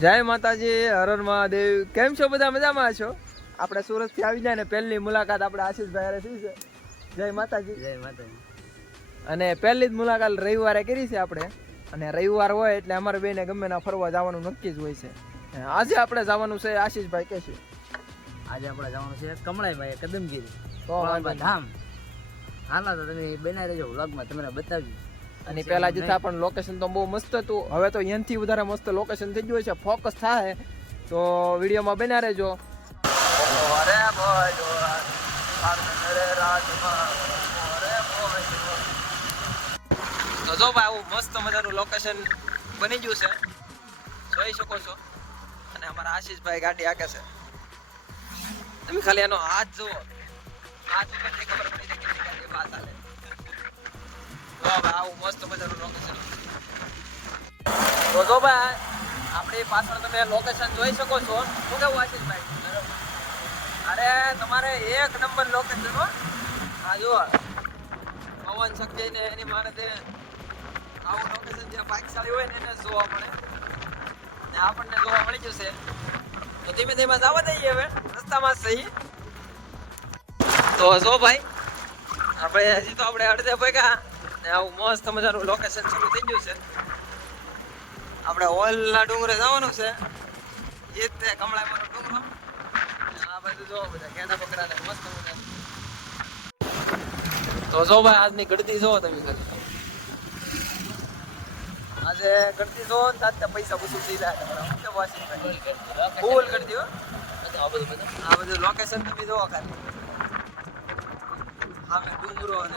જય માતાજી, હર હર મહાદેવ. કેમ છો બધા? મજામાં છો? આપણે સુરતથી આવી જાય ને પહેલી મુલાકાત આપણે આશીષભાઈ હારે થઈ છે. જય માતાજી. જય માતાજી. અને પહેલી જ મુલાકાત રવિવારે કરી છે આપણે. અને રવિવાર હોય એટલે અમારે બેને ગમે ના ફરવા જવાનું નક્કી જ હોય છે. આજે આપણે જવાનું છે, આશીષભાઈ કે છે આજે આપણે જવાનું છે કમળાઈભાઈ કદમગીરી તો ધામ. હાલા તો તમે બનાવી રહેજો વ્લોગમાં, તમને બતાવજો. અને પેલા જતા પણ લોકેશન તો બહુ મસ્ત હતું. હવે તો અહીંયાથી વધારે મસ્ત લોકેશન થઈ ગયું છે. ફોકસ થાય તો વિડીયોમાં બના રહેજો. તો જો ભાઈ આવું મસ્ત મજાનું લોકેશન બની ગયું છે, જોઈ શકો છો. અને અમારા આશીષભાઈ ગાડી હાકે છે. તમે ખાલી એનો હાથ જુઓ, હાથ ઉપરથી ખબર પડી જાય કેટલી ગાડી બહાર ચાલે. જો ભાઈ આવું મસ્ત મજાનું લોકેશન. તો જો ભાઈ આપણી પાછળ તમે લોકેશન જોઈ શકો છો. શું કેવું આશીષભાઈ? અરે તમારે એક નંબર લોકેશન હો. આ જુઓ પવન શક્તિ ને એની માને આવું લોકેશન જ્યાં ભાગશાળી હોય ને એને જોવા મળે ને આપણને જોવા મળી જશે. તો ધીમે ધીમે જવા દઈએ હવે રસ્તામાં સહી. તો જો ભાઈ આપણે હજી તો આપણે અડધે ભેગા ને આવું મસ્ત મજાનું લોકેશન શરૂ થઈ ગયું છે. આપણે ઓલના ડુંગરે જવાનું છે, એ જ તે કમળાઈનો ડુંગરો. આ બધું જો બધા કેડા બકરા ને મસ્ત મજાનું. તો જો ભાઈ આજની ગળતી જો તમે ખાલી આજે ગળતી જો ને તાત્યા પૈસા વસૂલ થઈ જાય ફૂલ ગળતી હો. આ બધું લોકેશન તમે જોવો ખાલી આમે ડુંગરો અને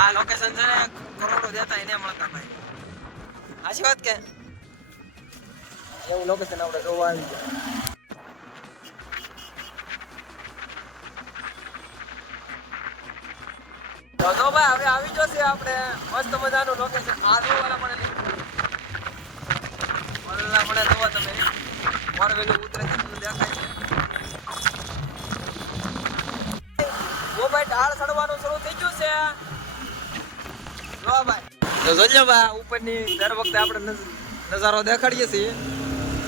આ લોકેશન છે ને કરોડો દેતા એને મળતા ભાઈ. સાચી વાત કે એવું લોકેશન આપણે જોવા આવી જાય. તો ભાઈ હવે આવી જશે આપણે મસ્ત મજાનું લોકેશન. આદુવાળા મળે વલ્લા મળે જોવા તમે મોરવેલું ઉતરે તેટલું દેખાય છે. ઓ ભાઈ ઢાળ ચડવાનું શરૂ થઈ ગયું છે. જો ભાઈ તો જોજો ભાઈ ઉપરની દર વખતે આપણે નજારો દેખાડીએ છીએ.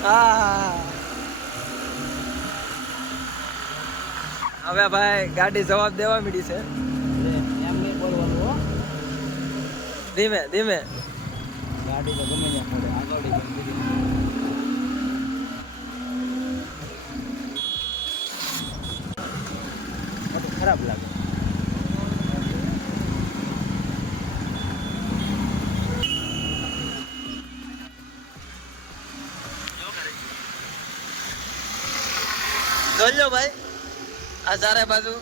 હા હવે ભાઈ ગાડી જવાબ દેવા માંડી છે. ધીમે ધીમે ગાડી તો ગમે ત્યાં પડે, આગળ ખરાબ લાગે. જોજો ભાઈ આ ચારે બાજુ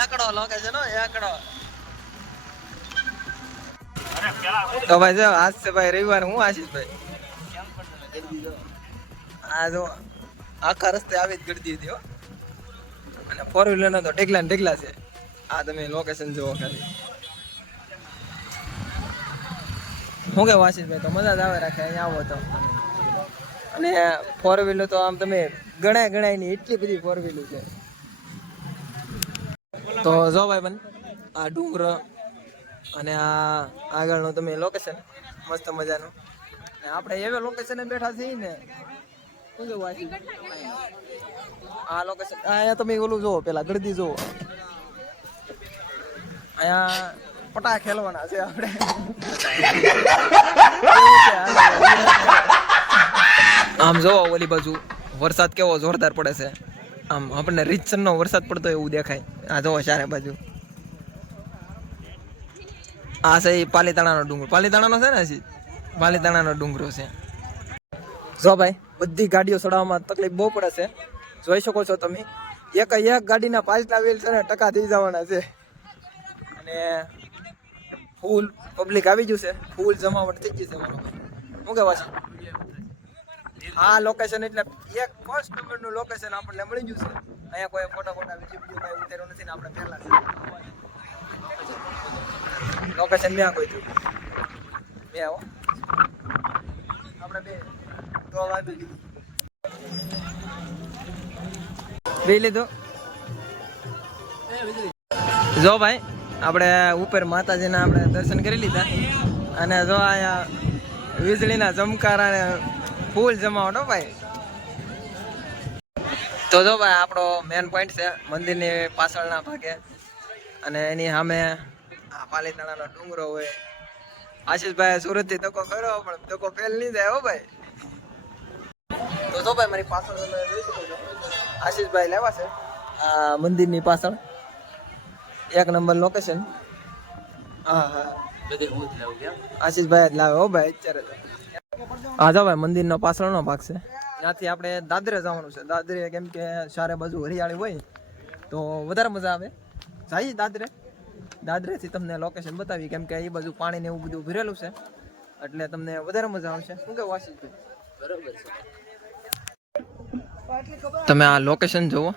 એકડો લોકેશન હો, એકડો. તો ભાઈ જો આજ છે ભાઈ રવિવાર. હું આશીષભાઈ આ જો આખા રસ્તે આવી જ ગળદી હતી હો. અને ફોર વ્હીલર નો તો ઢેકલા ને ઢેકલા છે. આ તમે લોકેશન જુઓ ખાલી. શું કેવું આશીષભાઈ? તો મજા જ આવે રાખે અહીંયા આવો તો. અને ફોર વ્હીલર તો આમ તમે ગણાય ની એટલી બધી ફોર વ્હીલર છે. તો જો ભાઈ બન આ ડુંગર અને આ આગળનું તમે લોકેશન મસ્ત મજાનું. આપણે એવા લોકેશન બેઠા છીએ ને શું કેવું આ લોકેશન. અહીંયા તમે ઓલું જુઓ, પેલા ગળદી જુઓ. અહીંયા પટા ખેલવાના છે આપણે. આમ જોવો ઓલી બાજુ વરસાદ કેવો જોરદાર પડે છે. આમ આપણને રીતસરનો વરસાદ પડતો એવું દેખાય. આ જોવો ચારે બાજુ. આ છે પાલીતાણાનો ડુંગર. પાલીતાણાનો છે ને હજી પાલીતાણાનો ડુંગરો છે. જો ભાઈ બધી ગાડીઓ ચડાવવામાં તકલીફ બહુ પડે છે. જોઈ શકો છો તમે એક ગાડીના 5 વ્હીલ છે ને ટકા થઈ જવાના છે. અને ફૂલ પબ્લિક આવી ગયું છે, ફૂલ જમાવટ થઈ ગઈ છે. શું કહેવા છે? આ લોકેશન એટલે એક ફર્સ્ટ નંબરનું લોકેશન આપણને મળી ગયું છે. અહીંયા કોઈ ફોટા વિડીયો કઈ ઉતાર્યો નથી ને આપણે પહેલા છે લોકેશન મેં કોઈ થયું મેં આવો આપણે બે તો બે લીધો. જો ભાઈ આપણે ઉપર માતાજીના આપણે દર્શન કરી લીધા અને જો અહીંયા વીજળીના ચમકારા ને ફૂલ જમાવટ હો ભાઈ. તો જો ભાઈ આપણો મેન પોઈન્ટ છે મંદિરની પાછળના ભાગે અને એની સામે આ પાલીતાણાનો ડુંગરો હોય. આશીષભાઈ સુરતથી ધક્કો કર્યો પણ ધક્કો ફેલ નહીં જાય હો ભાઈ. તો જો ભાઈ મારી પાછળ તમે જોઈ શકો છો આશીષભાઈ લેવા છે આ મંદિરની પાછળ એક નંબર લોકેશન. હા હા આશીષભાઈ જ લાવે હો ભાઈ અત્યારે. હા જો ભાઈ મંદિરનો પાછળનો ભાગ છે. ત્યાંથી આપણે દાદરે જવાનું છે. દાદરે કેમ કે ચારે બાજુ હરિયાળી હોય તો વધારે મજા આવે. જઈએ દાદરેથી તમને લોકેશન બતાવી કેમ કે એ બાજુ પાણી ને એવું બધું ભરેલું છે એટલે તમને વધારે મજા આવશે. શું કેવું આશીષભાઈ? બરોબર છે. તમે આ લોકેશન જુઓ,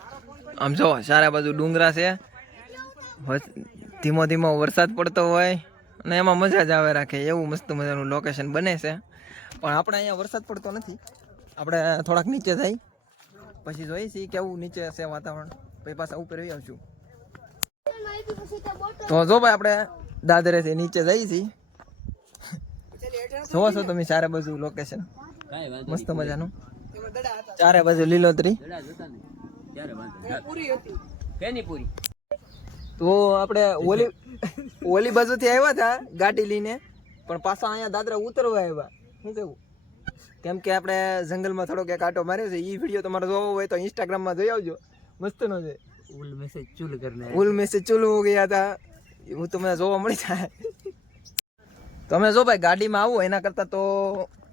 આમ જુઓ ચારે બાજુ ડુંગરા છે, ધીમો ધીમો વરસાદ પડતો હોય અને એમાં મજા જ આવે રાખે એવું મસ્ત મજાનું લોકેશન બને છે. પણ આપણે અહીંયા વરસાદ પડતો નથી. આપણે થોડાક નીચે જઈ પછી જોઈએ છીએ કેવું નીચે છે વાતાવરણ, પછી પાછા ઉપર આવી આવશું. તો જો ભાઈ આપણે દાદરેથી નીચે જઈએ છીએ. જોવો છો તમે ચારે બાજુ લોકેશન મસ્ત મજાનું, ચારે બાજુ લીલોતરી. તો આપણે ઓલી બાજુથી આવ્યા હતા ગાડી લઈને પણ પાછા અહીંયા દાદરા ઉતરવા આવ્યા. શું કેવું? કેમ કે આપણે જંગલમાં થોડોક એક આટો માર્યો છે. એ વિડીયો તમારે જોવો હોય તો ઇન્સ્ટાગ્રામમાં જોઈ આવજો, મસ્ત નો છે. ઉલ મેસેજ ચૂલ હો ગયા હતા એવું તમને જોવા મળી જાય. તમે જો ભાઈ ગાડીમાં આવો એના કરતાં તો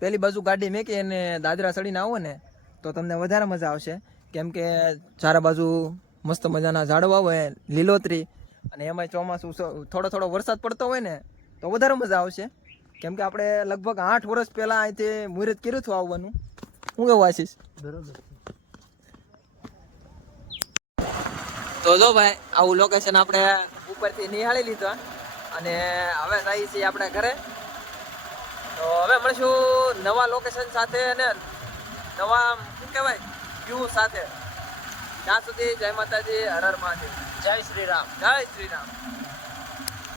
પેલી બાજુ ગાડી મેકી અને દાદરા ચડીને આવો ને તો તમને વધારે મજા આવશે. કેમ કે ચારે બાજુ મસ્ત મજાના ઝાડવા હોય, લીલોતરી, અને એમાંય ચોમાસું થોડો વરસાદ પડતો હોય ને તો વધારે મજા આવશે. કેમ કે આપણે લગભગ 8 વર્ષ પહેલાં અહીંથી મુહૂર્ત કર્યું હતું આવવાનું. શું કેવું આશીષ? બરોબર. તો જો ભાઈ આવું લોકેશન આપણે ઉપરથી નિહાળી લીધું અને હવે જઈએ છીએ આપણે ઘરે. તો હવે મળીશું નવા લોકેશન સાથે અને નવા શું કહેવાય વ્યૂ સાથે. ત્યાં સુધી જય માતાજી, હર હર મહાદેવ, જય શ્રી રામ, જય શ્રી રામ.